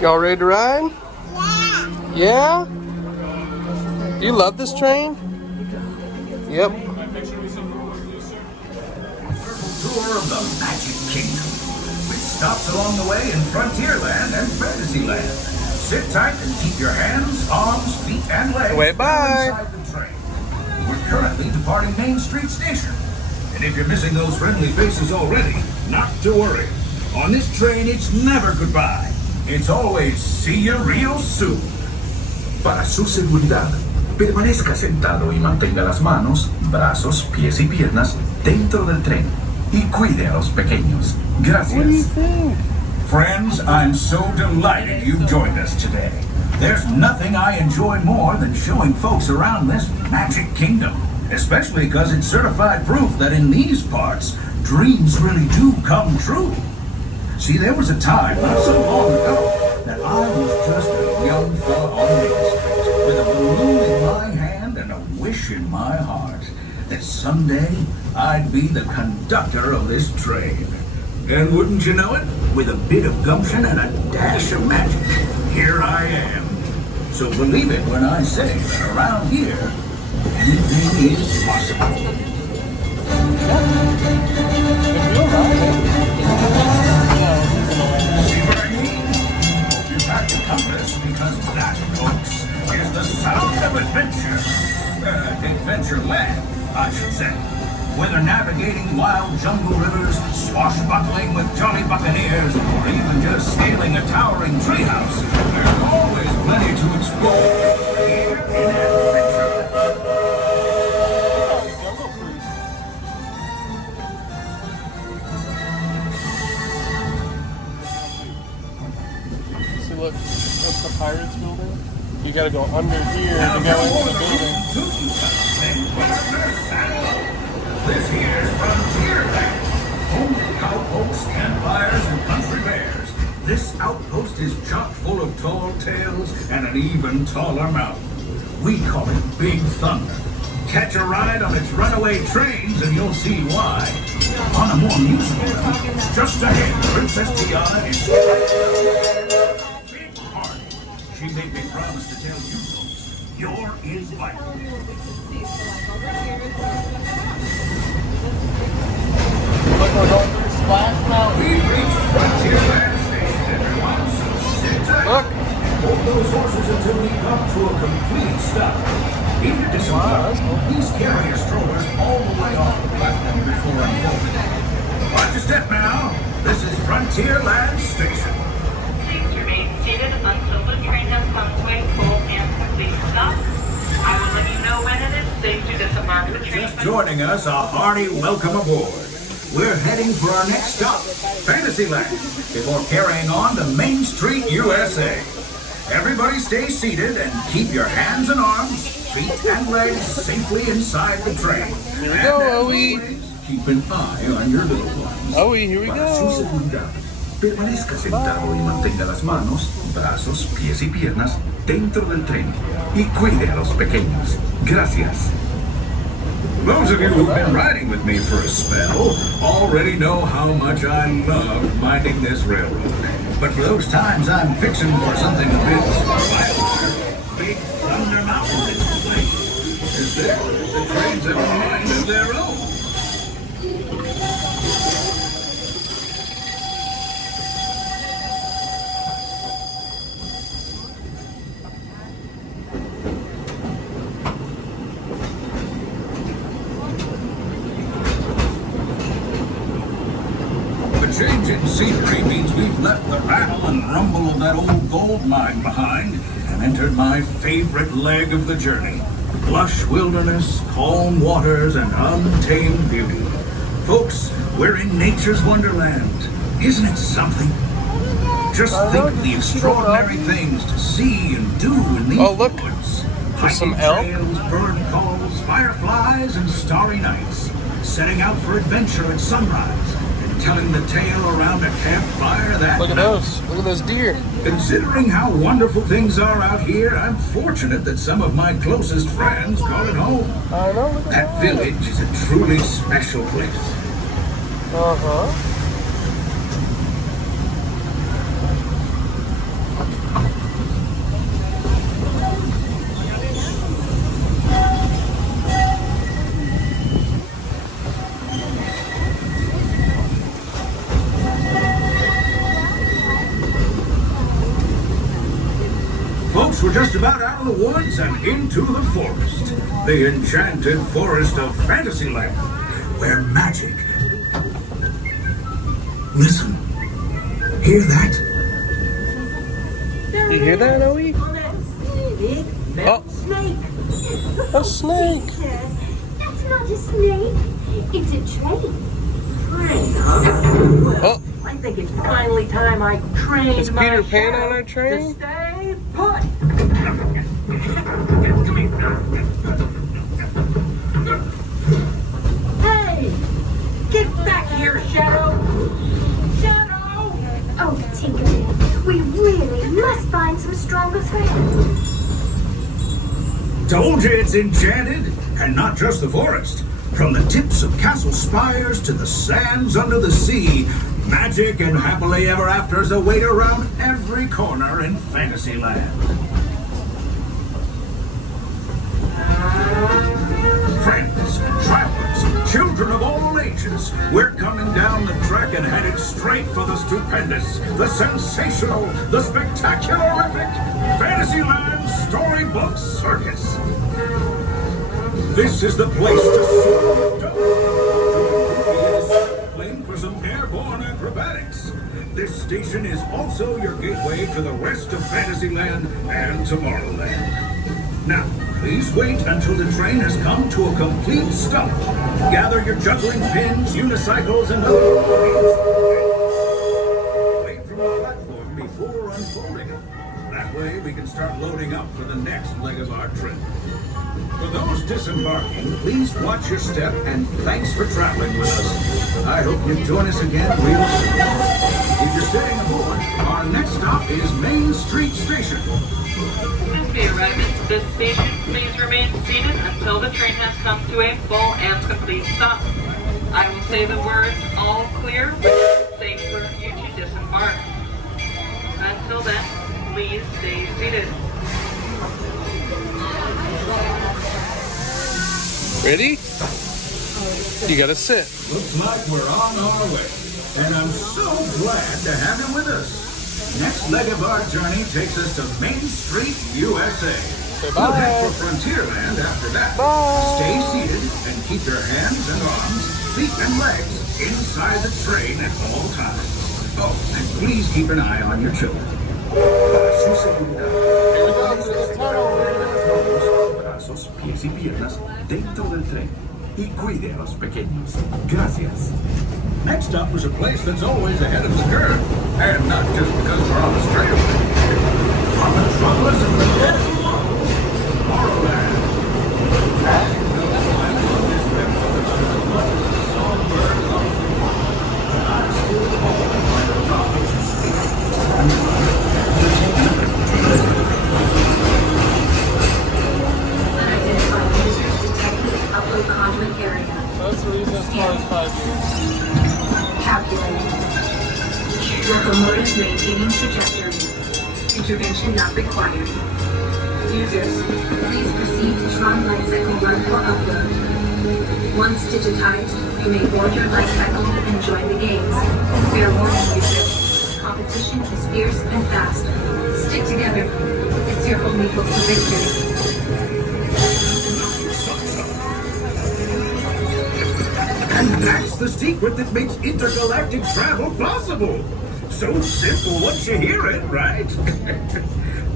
Y'all ready to ride? Yeah. Yeah? You love this train? Yep. Tour of the Magic Kingdom, with stops along the way in Frontierland and Fantasyland. Sit tight and keep your hands, arms, feet, and legs Wait, bye. inside the train. We're currently departing Main Street Station. And if you're missing those friendly faces already, not to worry. On this train, it's never goodbye. It's always see you real soon. Para su seguridad, permanezca sentado y mantenga las manos, brazos, pies y piernas dentro del tren. Y cuide a los pequeños. Gracias. What do you think? Friends, I'm so delighted you've joined us today. There's nothing I enjoy more than showing folks around this Magic Kingdom, especially because it's certified proof that in these parts, dreams really do come true. See, there was a time not so long ago that I was just a young fella on Main Street with a balloon in my hand and a wish in my heart that someday I'd be the conductor of this train. And wouldn't you know it, with a bit of gumption and a dash of magic, here I am. So believe it when I say that around here, anything is possible. See what I mean? Hope you packed a compass, because that, folks, is the sound of adventure. Adventureland, I should say. Whether navigating wild jungle rivers, swashbuckling with jolly buccaneers, or even just scaling a towering treehouse, there's always plenty to explore here in Adventureland. See, look, that's the Pirates building. You gotta go under here to go into the building. This here's Frontierland, home to cowpokes, campfires, and country bears. This outpost is chock full of tall tales and an even taller mountain. We call it Big Thunder. Catch a ride on its runaway trains and you'll see why. On a more musical note, just ahead, Princess Tiana is big party. She made me promise to tell you folks, you're invited. Look, we're going through Splash Mountain. We've reached Frontierland Station, everyone, so sit tight. Look. Hold those horses until we come to a complete stop. If you're disembarked, please carry your strollers all the way off the platform before unfolding. Watch your step now. This is Frontierland Station. Please remain seated until the train has come to a full and complete stop. I will let you know when it is safe to disembark the train. Just joining us, a hearty welcome aboard. We're heading for our next stop, Fantasyland, before carrying on to Main Street, USA. Everybody stay seated and keep your hands and arms, feet and legs safely inside the train. Here we go, Owie. Keep an eye on your little ones. Owie, here we Para su go. seguridad, permanezca sentado y mantenga las manos, brazos, pies y piernas dentro del tren. Y cuide a los pequeños. Gracias. Those of you who've been riding with me for a spell already know how much I love minding this railroad. But for those times I'm fixing for something a bit wilder, Big Thunder Mountain is the place. Is there? The trains have a mind of their own. Change in scenery means we've left the rattle and rumble of that old gold mine behind and entered my favorite leg of the journey. Lush wilderness, calm waters, and untamed beauty. Folks, we're in nature's wonderland. Isn't it something? Just think of the extraordinary things to see and do in these woods. There's some Hiking elk. trails, bird calls, fireflies, and starry nights. Setting out for adventure at sunrise. Telling the tale around a campfire that Look at those. Look at those deer. Considering how wonderful things are out here, I'm fortunate that some of my closest friends call it home. I know. Look at That village is a truly special place. just about out of the woods and into the forest. The enchanted forest of Fantasyland, where magic... Listen. Hear that? You hear that, Oe? Oh, Snake. a snake. That's not a snake. It's a train. Train, huh? Well, Oh, I think it's finally time I trained is Peter Pan myself on our train? to stay put. Hey! Get back here, Shadow! Shadow! Oh, Tinkerbell, we really must find some stronger thread. Told you it's enchanted, and not just the forest. From the tips of castle spires to the sands under the sea, magic and happily ever afters await around every corner in Fantasyland. Friends, travelers, children of all ages, we're coming down the track and headed straight for the stupendous, the sensational, the spectacularific Fantasyland Storybook Circus. This is the place to see playing for some airborne acrobatics. This station is also your gateway to the rest of Fantasyland and Tomorrowland. Now, please wait until the train has come to a complete stop. Gather your juggling pins, unicycles, and other belongings. Wait from the platform before unfolding them. That way we can start loading up for the next leg of our trip. For those disembarking, please watch your step and thanks for traveling with us. I hope you join us again real soon. If you're staying aboard, our next stop is Main Street Station. As we arrive at this station, please remain seated until the train has come to a full and complete stop. I will say the words all clear, which is safe for you to disembark. Until then, please stay seated. Ready? You gotta sit. Looks like we're on our way, and I'm so glad to have you with us. Next leg of our journey takes us to Main Street, USA. Say We'll head bye. for Frontierland after that. Bye. Stay seated and keep your hands and arms, feet and legs inside the train at all times. Oh, and please keep an eye on your children. Su seguridad. Brazos, pies y piernas dentro del tren. Y cuide a los pequeños. Gracias. Next up is a place that's always ahead of the curve. And not just because we're on the straight away. On the troublous and the Tomorrowland. Upload conduit area. That's the reason it's called 5 years. Calculating. Locomotive maintaining trajectory. Intervention not required. Users, please proceed to Tron Lightcycle Run for upload. Once digitized, you may board your light cycle and join the games. Fair warning, users. Competition is fierce and fast. Stick together. It's your only hope for victory. And that's the secret that makes intergalactic travel possible. So simple once you hear it, right?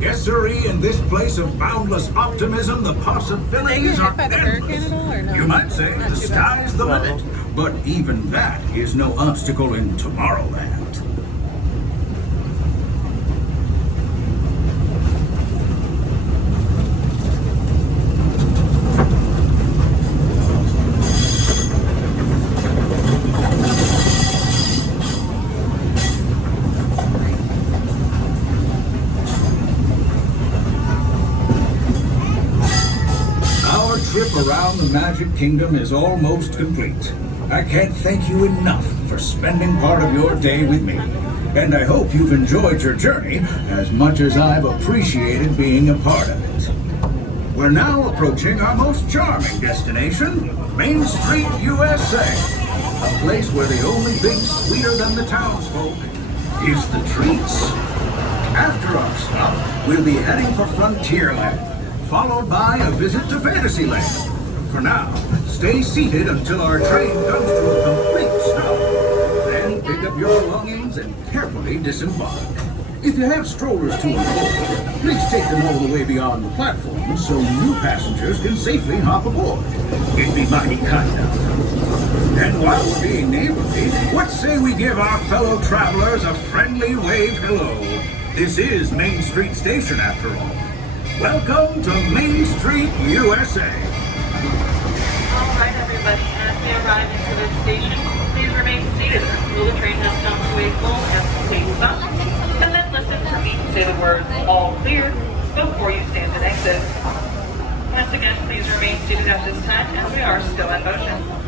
Yes, sirree, in this place of boundless optimism, the possibilities are endless. You might say the sky's the limit, but even that is no obstacle in Tomorrowland. Around the Magic Kingdom is almost complete. I can't thank you enough for spending part of your day with me. And I hope you've enjoyed your journey as much as I've appreciated being a part of it. We're now approaching our most charming destination, Main Street, USA. A place where the only thing sweeter than the townsfolk is the treats. After our stop, we'll be heading for Frontierland, followed by a visit to Fantasyland. For now, stay seated until our train comes to a complete stop. Then pick up your belongings and carefully disembark. If you have strollers to unload, please take them all the way beyond the platform so new passengers can safely hop aboard. It'd be mighty kind of them. And while we're being neighborly, what say we give our fellow travelers a friendly wave hello? This is Main Street Station, after all. Welcome to Main Street, USA. All right, everybody, as we arrive into this station, please remain seated until the train has come to a full and complete stop. And then listen for me to say the words "all clear" before you stand and exit. Once again, please remain seated at this time as we are still in motion.